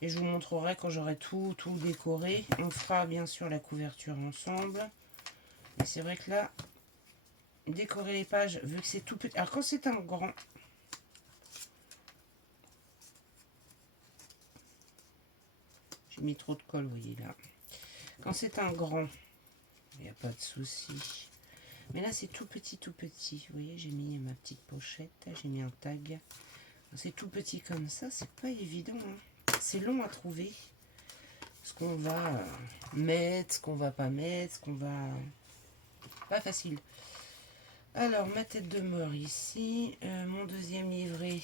Et je vous montrerai quand j'aurai tout décoré. On fera bien sûr la couverture ensemble. Mais c'est vrai que là, décorer les pages, vu que c'est tout petit. Alors quand c'est un grand, j'ai mis trop de colle, vous voyez là. Quand c'est un grand, il n'y a pas de souci. Mais là, c'est tout petit, tout petit. Vous voyez, j'ai mis ma petite pochette, j'ai mis un tag. C'est tout petit comme ça, c'est pas évident. Hein. C'est long à trouver. Ce qu'on va mettre, ce qu'on va pas mettre, ce qu'on va... Pas facile. Alors, ma tête de mort ici. Mon deuxième livret,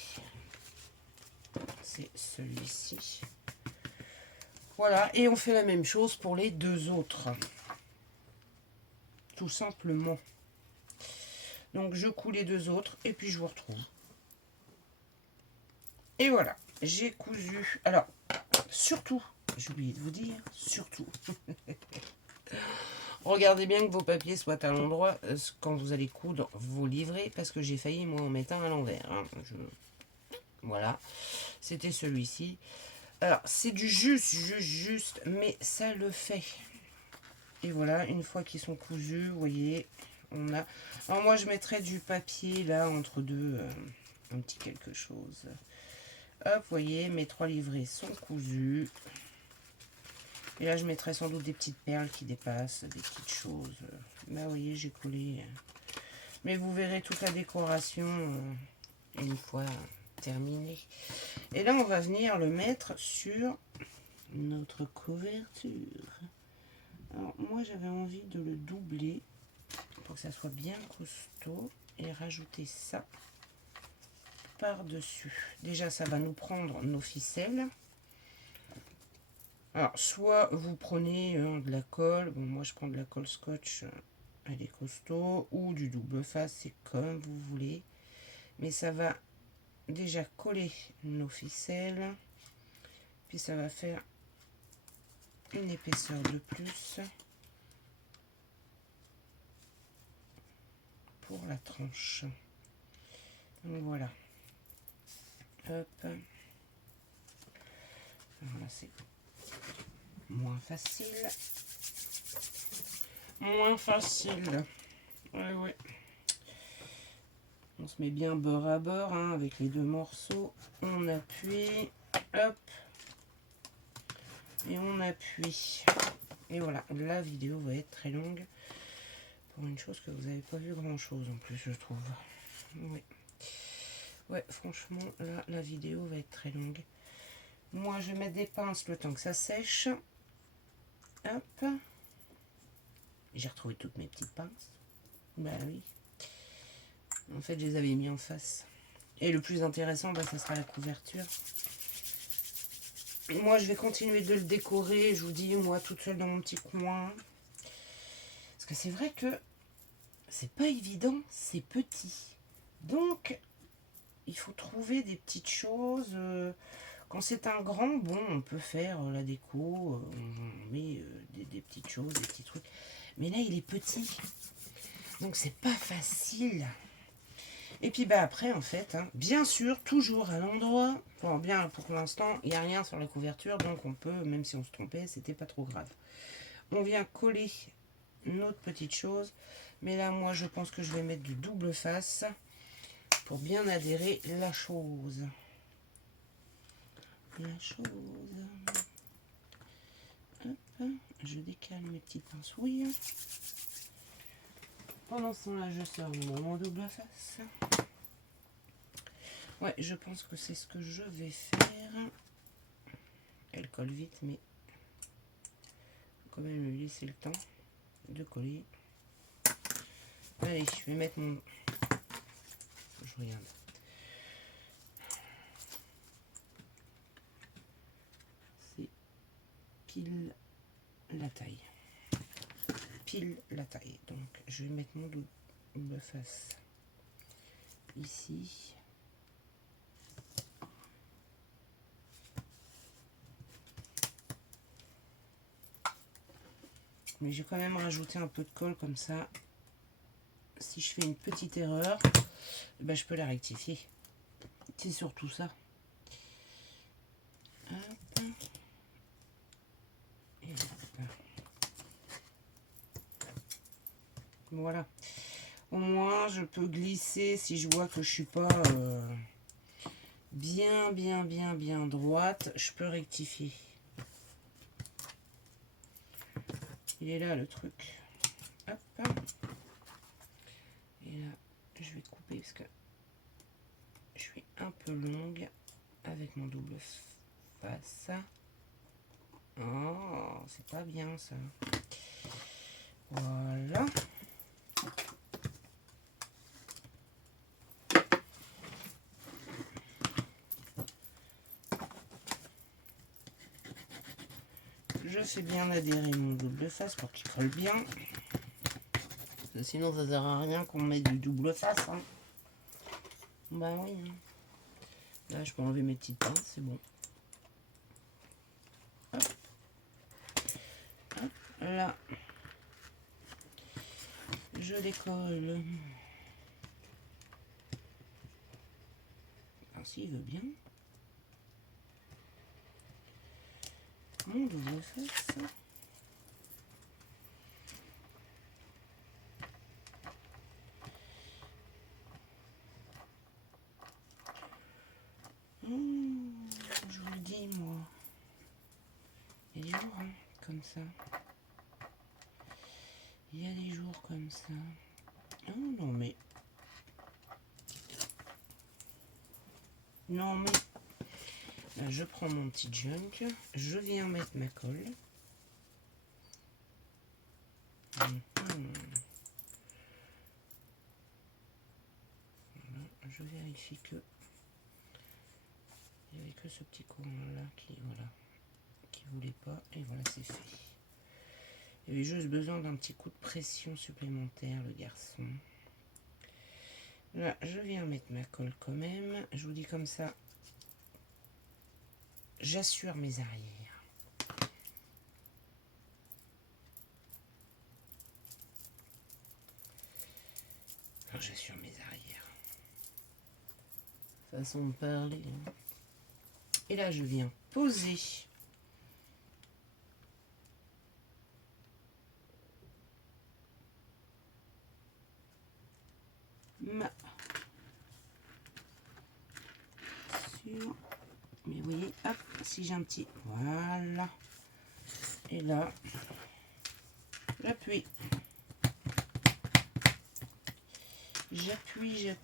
c'est celui-ci. Voilà, et on fait la même chose pour les deux autres. Tout simplement. Donc, je coule les deux autres et puis je vous retrouve. Et voilà, j'ai cousu. Alors, surtout, j'ai oublié de vous dire, surtout, regardez bien que vos papiers soient à l'endroit quand vous allez coudre vos livrets, parce que j'ai failli, moi, en mettre un à l'envers. Hein. Voilà, c'était celui-ci. Alors, c'est du juste, mais ça le fait. Et voilà, une fois qu'ils sont cousus, vous voyez, on a... Alors, moi, je mettrais du papier, là, entre deux, un petit quelque chose. Hop, vous voyez, mes trois livrets sont cousus. Et là, je mettrai sans doute des petites perles qui dépassent, des petites choses. Là, vous voyez, j'ai collé. Mais vous verrez toute la décoration une fois terminée. Et là, on va venir le mettre sur notre couverture. Alors, moi, j'avais envie de le doubler pour que ça soit bien costaud et rajouter ça par-dessus. Déjà, ça va nous prendre nos ficelles. Alors, soit vous prenez de la colle, bon, moi je prends de la colle scotch, elle est costaud, ou du double face, c'est comme vous voulez. Mais ça va déjà coller nos ficelles, puis ça va faire une épaisseur de plus pour la tranche. Donc voilà. Hop. Voilà, c'est moins facile. Moins facile. Ouais, ouais. On se met bien beurre à beurre hein, avec les deux morceaux. On appuie. Hop. Et on appuie. Et voilà. La vidéo va être très longue. Pour une chose que vous n'avez pas vu grand chose en plus, je trouve. Oui. Ouais, franchement, là, la vidéo va être très longue. Moi, je vais mettre des pinces le temps que ça sèche. Hop. J'ai retrouvé toutes mes petites pinces. Bah oui. En fait, je les avais mis en face. Et le plus intéressant, bah, ça sera la couverture. Et moi, je vais continuer de le décorer. Je vous dis, moi, toute seule dans mon petit coin. Parce que c'est vrai que c'est pas évident, c'est petit. Donc, il faut trouver des petites choses. Quand c'est un grand, bon, on peut faire la déco. On met des petites choses, des petits trucs. Mais là, il est petit. Donc, c'est pas facile. Et puis bah après en fait, hein, bien sûr, toujours à l'endroit, bien pour l'instant, il n'y a rien sur la couverture, donc on peut, même si on se trompait, c'était pas trop grave. On vient coller notre petite chose, mais là moi je pense que je vais mettre du double face pour bien adhérer la chose. La chose. Hop, je décale mes petites pincouilles. Pendant ce temps-là, je sors mon double face. Ouais, je pense que c'est ce que je vais faire. Elle colle vite, mais quand même lui laisser le temps de coller. Allez, je vais mettre mon... Je regarde. pile la taille. Pile la taille. Donc je vais mettre mon double face ici. Mais j'ai quand même rajouté un peu de colle comme ça. Si je fais une petite erreur, ben je peux la rectifier. C'est surtout ça. Hop. Et hop. Voilà. Au moins, je peux glisser si je vois que je suis pas bien droite. Je peux rectifier. Il est là le truc. Hop. Et là, je vais couper parce que je suis un peu longue avec mon double face. Oh, c'est pas bien ça. Voilà. Je fais bien adhérer mon double face pour qu'il colle bien. Parce que sinon ça sert à rien qu'on mette du double face. Hein. Bah oui. Hein. Là je peux enlever mes petites pinces, c'est bon. Hop. Hop. Là. Je décolle. Ah, s'il veut bien. Mon double face. Je vous le dis, moi. Il y a des jours hein, comme ça. Il y a des jours comme ça. Oh non mais... Non mais... Là, je prends mon petit junk. Je viens mettre ma colle. Voilà, je vérifie que... Il n'y avait que ce petit courant là qui... Voilà. Qui voulait pas. Et voilà, c'est fait. Il avait juste besoin d'un petit coup de pression supplémentaire, le garçon. Là, je viens mettre ma colle quand même. Je vous dis comme ça, j'assure mes arrières. Enfin, j'assure mes arrières. Façon de parler. Hein. Et là, je viens poser ma... Sur... Mais vous voyez, hop, si j'ai un petit... Voilà. Et là, j'appuie. J'appuie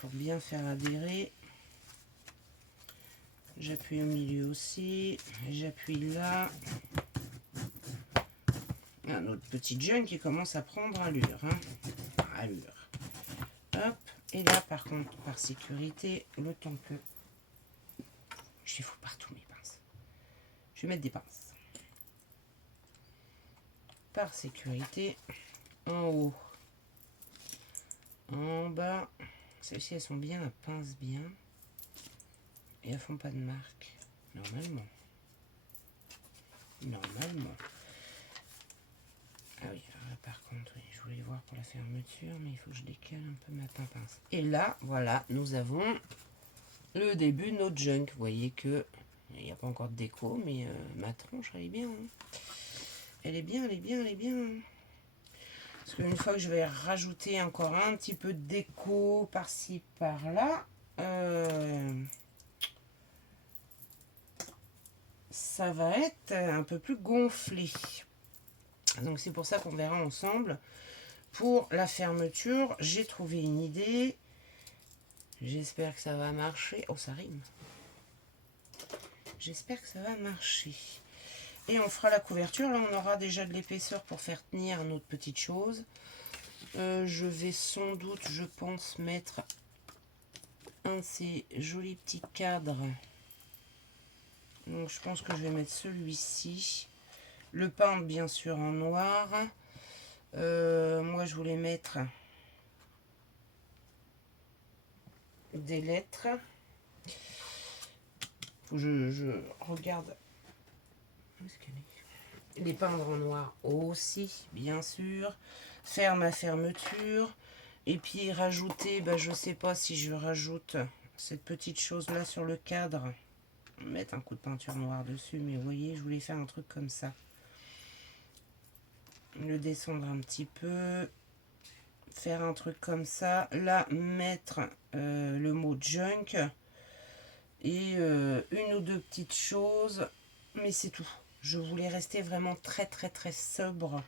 pour bien faire adhérer. J'appuie au milieu aussi. J'appuie là. Un autre petit junk qui commence à prendre allure. Hein. Allure. Hop. Et là, par contre, par sécurité, le temps que... Je les fous partout, mes pinces. Je vais mettre des pinces. Par sécurité, en haut. En bas, celles-ci elles sont bien, elles pincent bien et elles font pas de marque normalement. Ah oui, alors là, par contre, oui, je voulais voir pour la fermeture, mais il faut que je décale un peu ma pince. Et là, voilà, nous avons le début de notre junk. Vous voyez que il n'y a pas encore de déco, mais ma tronche, elle est bien. Hein. Elle est bien. Parce qu'une fois que je vais rajouter encore un petit peu de déco par-ci, par-là, ça va être un peu plus gonflé. Donc c'est pour ça qu'on verra ensemble. Pour la fermeture, j'ai trouvé une idée. J'espère que ça va marcher. Oh, ça rime. J'espère que ça va marcher. Et on fera la couverture. Là, on aura déjà de l'épaisseur pour faire tenir notre petite chose. Je vais sans doute, je pense, mettre un de ces jolis petits cadres Donc je pense que je vais mettre celui-ci. Le peindre bien sûr en noir. Moi je voulais mettre des lettres. Faut que je regarde. Où est-ce qu'elle est? Les peindre en noir aussi, bien sûr. Faire ma fermeture. Et puis rajouter, bah, je sais pas si je rajoute cette petite chose là sur le cadre. Mettre un coup de peinture noire dessus, mais vous voyez, je voulais faire un truc comme ça. Le descendre un petit peu. Faire un truc comme ça. Là, mettre le mot junk. Et une ou deux petites choses. Mais c'est tout. Je voulais rester vraiment très très très sobre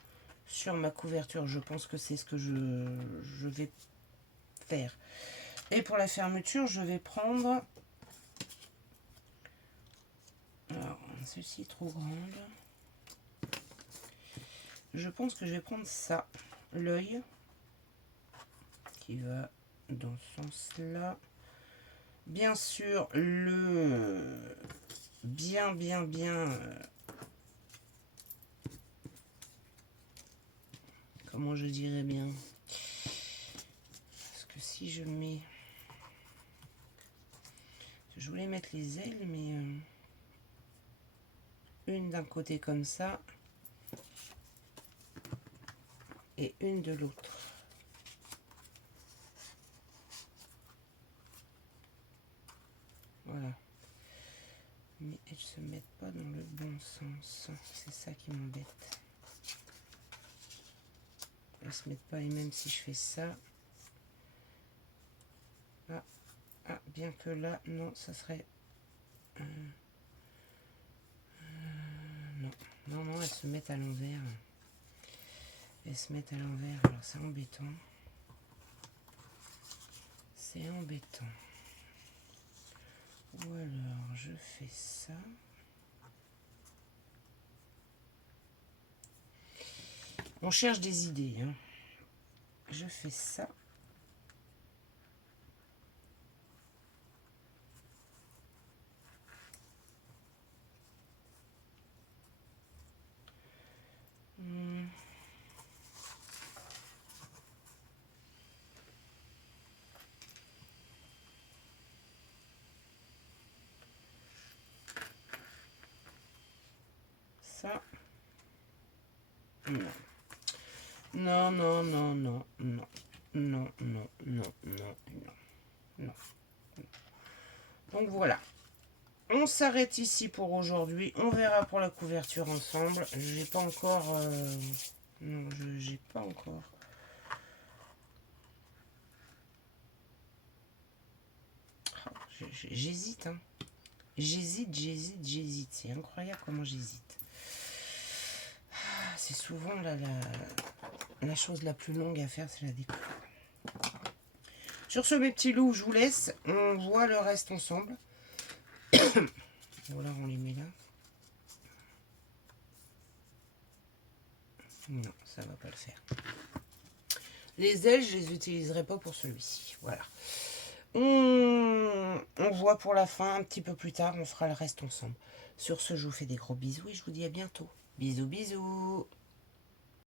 sur ma couverture. Je pense que c'est ce que je vais faire. Et pour la fermeture, je vais prendre... Alors, ceci est trop grande. Je pense que je vais prendre ça. L'œil. Qui va dans ce sens-là. Bien sûr, le... Bien... Comment je dirais bien? Parce que si je mets... Je voulais mettre les ailes, mais... Une d'un côté comme ça. Et une de l'autre. Voilà. Mais elles ne se mettent pas dans le bon sens. C'est ça qui m'embête. Elles ne se mettent pas, et même si je fais ça... Ah, bien que là, non, ça serait... Non, elles se mettent à l'envers. Elles se mettent à l'envers, alors c'est embêtant. C'est embêtant. Ou alors, je fais ça. On cherche des idées, hein. Je fais ça. Ça. Non. Non. Donc voilà. On s'arrête ici pour aujourd'hui. On verra pour la couverture ensemble. J'ai pas encore... Non, j'ai pas encore... J'hésite, hein. J'hésite. C'est incroyable comment j'hésite. C'est souvent la chose la plus longue à faire, c'est la découpe. Sur ce, mes petits loups, je vous laisse. On voit le reste ensemble. Voilà, on les met là. Non, ça va pas le faire. Les ailes, je les utiliserai pas pour celui-ci. Voilà. On voit pour la fin, un petit peu plus tard, on fera le reste ensemble. Sur ce, je vous fais des gros bisous et je vous dis à bientôt. Bisous.